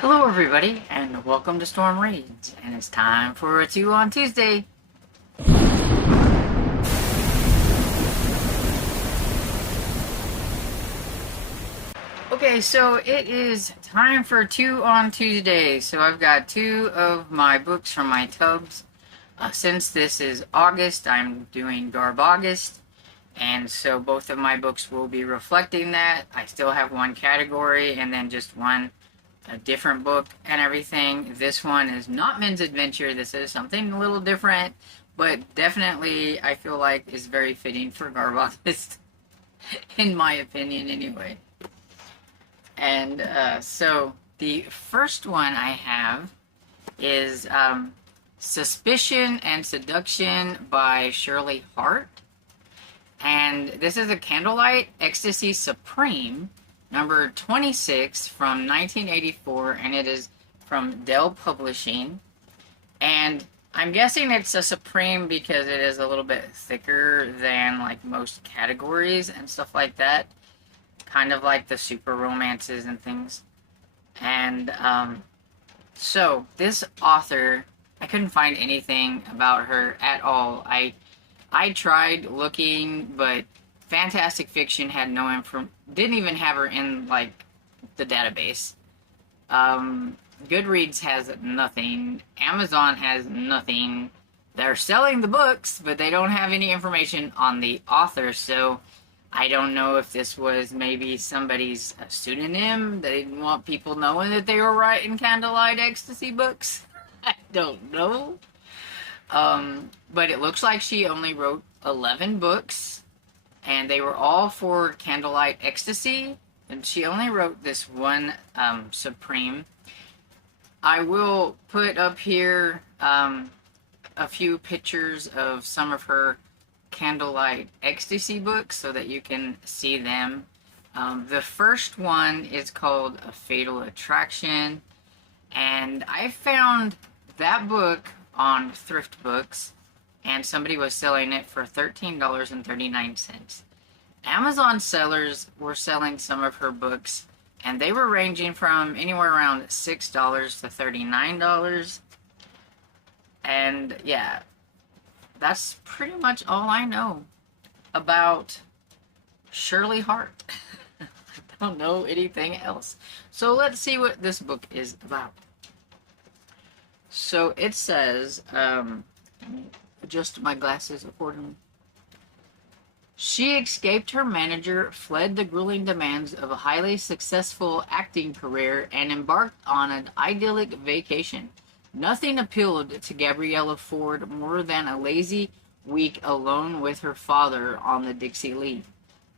Hello everybody, and welcome to Storm Reads, and it's time for a 2 on Tuesday. Okay, so it is time for 2 on Tuesday, so I've got two of my books from my tubs. Since this is August, I'm doing Garbaugust, and so both of my books will be reflecting that. I still have one category, and then just one a different book and everything. This one is not men's adventure. This is something a little different, but definitely I feel like is very fitting for Garbaugust, in my opinion, anyway. And so the first one I have is Suspicion and Seduction by Shirley Hart. And this is a Candlelight Ecstasy Supreme, number 26 from 1984, and it is from Dell Publishing. And I'm guessing it's a Supreme because it is a little bit thicker than like most categories and stuff like that. Kind of like the super romances and things. And so this author, I couldn't find anything about her at all. I tried looking, but Fantastic Fiction had no info. Didn't even have her in like the database. Goodreads has nothing. Amazon has nothing. They're selling the books, but they don't have any information on the author. So I don't know if this was maybe somebody's pseudonym. They didn't want people knowing that they were writing Candlelight Ecstasy books. I don't know. But it looks like she only wrote 11 books, and they were all for Candlelight Ecstasy, and she only wrote this one Supreme. I will put up here a few pictures of some of her Candlelight Ecstasy books so that you can see them. The first one is called A Fatal Attraction, and I found that book on Thrift Books, and somebody was selling it for $13.39. Amazon sellers were selling some of her books, and they were ranging from anywhere around $6 to $39. And yeah, that's pretty much all I know about Shirley Hart. I don't know anything else. So let's see what this book is about. So it says, let me adjust my glasses accordingly. She escaped her manager, fled the grueling demands of a highly successful acting career, and embarked on an idyllic vacation. Nothing appealed to Gabriella Ford more than a lazy week alone with her father on the Dixie Lee.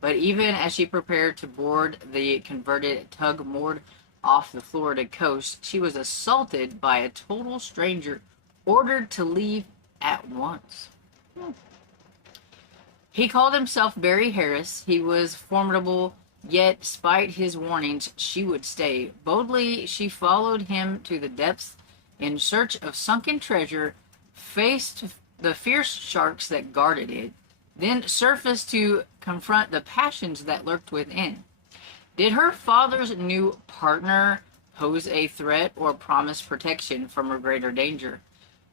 But even as she prepared to board the converted tug moored off the Florida coast, she was assaulted by a total stranger, ordered to leave at once. He called himself Barry Harris. He was formidable, yet despite his warnings, she would stay. Boldly, she followed him to the depths in search of sunken treasure, faced the fierce sharks that guarded it, then surfaced to confront the passions that lurked within. Did her father's new partner pose a threat or promise protection from a greater danger?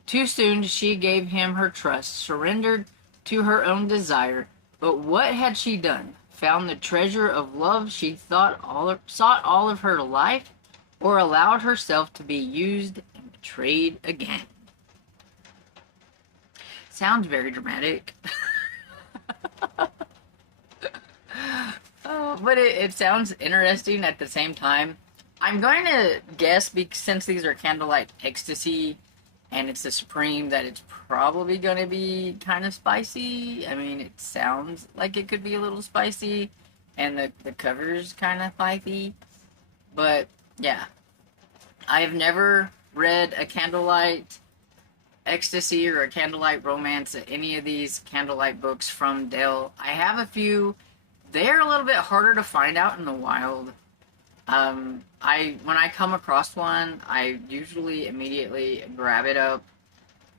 Too soon she gave him her trust, surrendered to her own desire. But what had she done? Found the treasure of love she sought all of her life, or allowed herself to be used and betrayed again? Sounds very dramatic. But it sounds interesting at the same time. I'm going to guess, since these are Candlelight Ecstasy and it's the Supreme, that it's probably going to be kind of spicy. I mean, it sounds like it could be a little spicy, and the cover's kind of spicy. But yeah, I have never read a Candlelight Ecstasy or a Candlelight Romance, any of these Candlelight books from Dell. I have a few. They're a little bit harder to find out in the wild. When I come across one, I usually immediately grab it up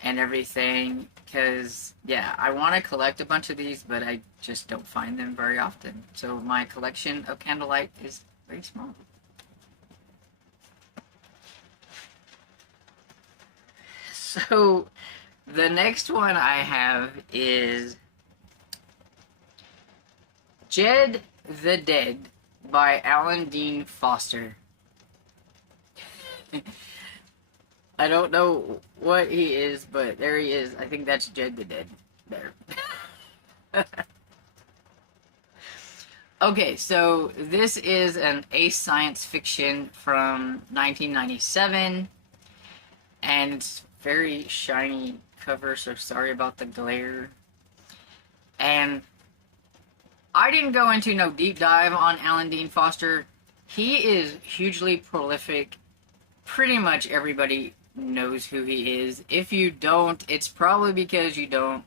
and everything, because yeah, I want to collect a bunch of these, but I just don't find them very often. So my collection of Candlelight is very small. So the next one I have is Jed the Dead by Alan Dean Foster. I don't know what he is, but there he is. I think that's Jed the Dead. There. Okay, so this is an ace science fiction from 1997, and it's very shiny cover, so sorry about the glare. And I didn't go into no deep dive on Alan Dean Foster. He is hugely prolific. Pretty much everybody knows who he is. If you don't, it's probably because you don't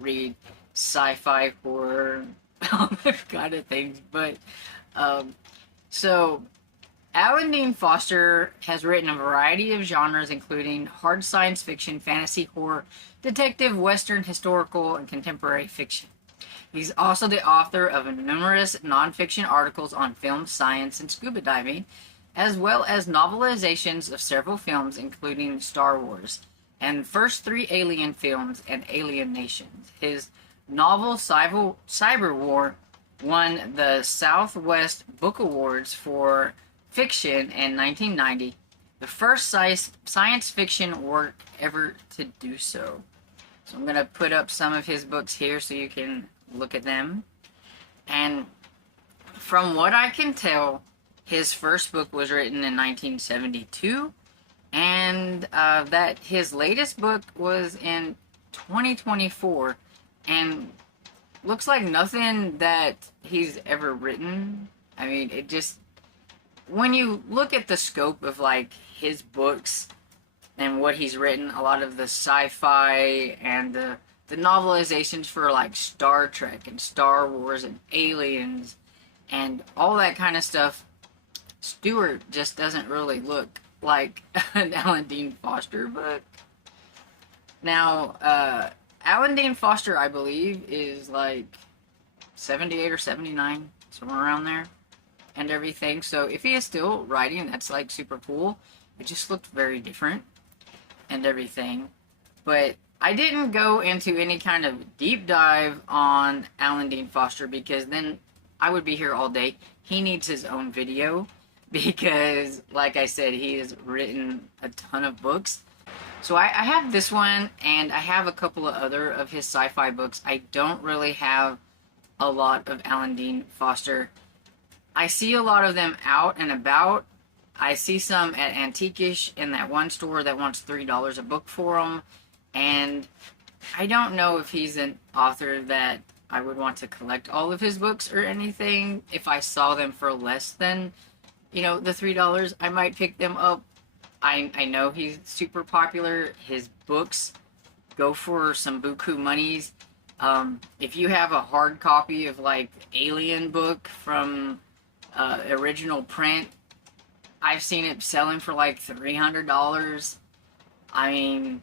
read sci-fi, horror, all those kind of things. But so Alan Dean Foster has written a variety of genres, including hard science fiction, fantasy, horror, detective, western, historical, and contemporary fiction. He's also the author of numerous nonfiction articles on film, science, and scuba diving, as well as novelizations of several films, including Star Wars, and first 3 Alien films and Alien Nations. His novel Cyber War won the Southwest Book Awards for fiction in 1990, the first science fiction work ever to do so. So I'm going to put up some of his books here so you can look at them. And from what I can tell, his first book was written in 1972, and that his latest book was in 2024, and looks like nothing that he's ever written. I mean, it just, when you look at the scope of like his books and what he's written, a lot of the sci-fi and the novelizations for like Star Trek and Star Wars and Aliens and all that kind of stuff, Stewart just doesn't really look like an Alan Dean Foster book. Now, Alan Dean Foster, I believe, is like 78 or 79, somewhere around there, and everything. So if he is still writing, that's like super cool. It just looked very different and everything. But I didn't go into any kind of deep dive on Alan Dean Foster because then I would be here all day. He needs his own video because, like I said, he has written a ton of books. So I have this one, and I have a couple of other of his sci-fi books. I don't really have a lot of Alan Dean Foster. I see a lot of them out and about. I see some at Antiquish in that one store that wants $3 a book for them. And I don't know if he's an author that I would want to collect all of his books or anything. If I saw them for less than, the $3, I might pick them up. I know he's super popular. His books go for some buku monies. If you have a hard copy of like Alien book from original print, I've seen it selling for like $300. I mean,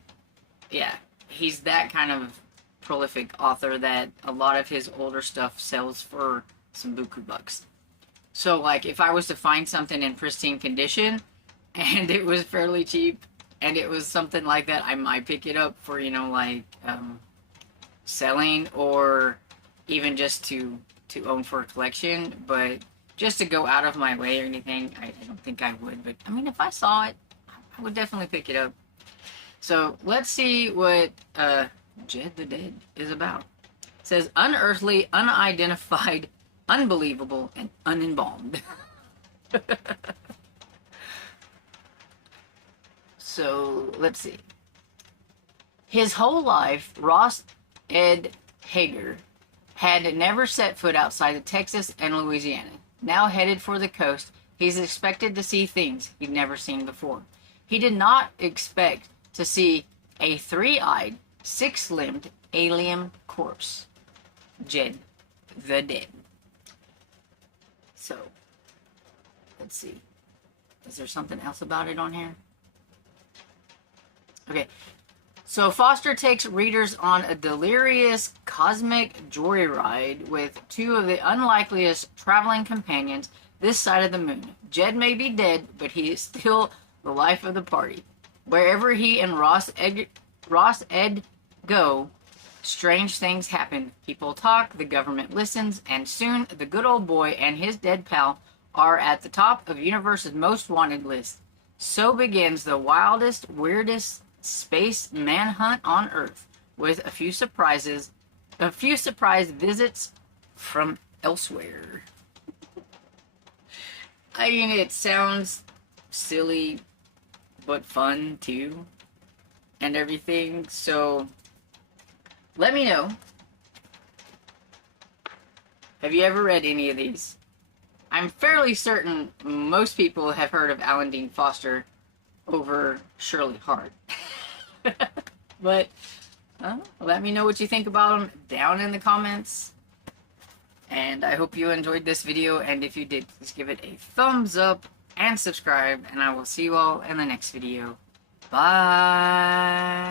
yeah, he's that kind of prolific author that a lot of his older stuff sells for some buku bucks. So like if I was to find something in pristine condition and it was fairly cheap and it was something like that, I might pick it up for, selling, or even just to own for a collection. But just to go out of my way or anything, I don't think I would. But I mean, if I saw it, I would definitely pick it up. So let's see what Jed the Dead is about. It says unearthly, unidentified, unbelievable, and unembalmed. So let's see. His whole life, Ross Ed Hager had never set foot outside of Texas and Louisiana. Now headed for the coast, he's expected to see things he'd never seen before. He did not expect to see a 3-eyed, 6-limbed alien corpse. Jed the Dead. So, let's see. Is there something else about it on here? Okay. So Foster takes readers on a delirious cosmic joyride with 2 of the unlikeliest traveling companions this side of the moon. Jed may be dead, but he is still the life of the party. Wherever he and Ross Ross Ed Go. Strange things happen. People talk, the government listens, and soon the good old boy and his dead pal are at the top of universe's most wanted list. So begins the wildest, weirdest space manhunt on Earth, with a few surprise visits from elsewhere. I mean, it sounds silly, but fun too, and everything. So let me know. Have you ever read any of these? I'm fairly certain most people have heard of Alan Dean Foster over Shirley Hart. But let me know what you think about them down in the comments. And I hope you enjoyed this video, and if you did, please give it a thumbs up and subscribe, and I will see you all in the next video. Bye!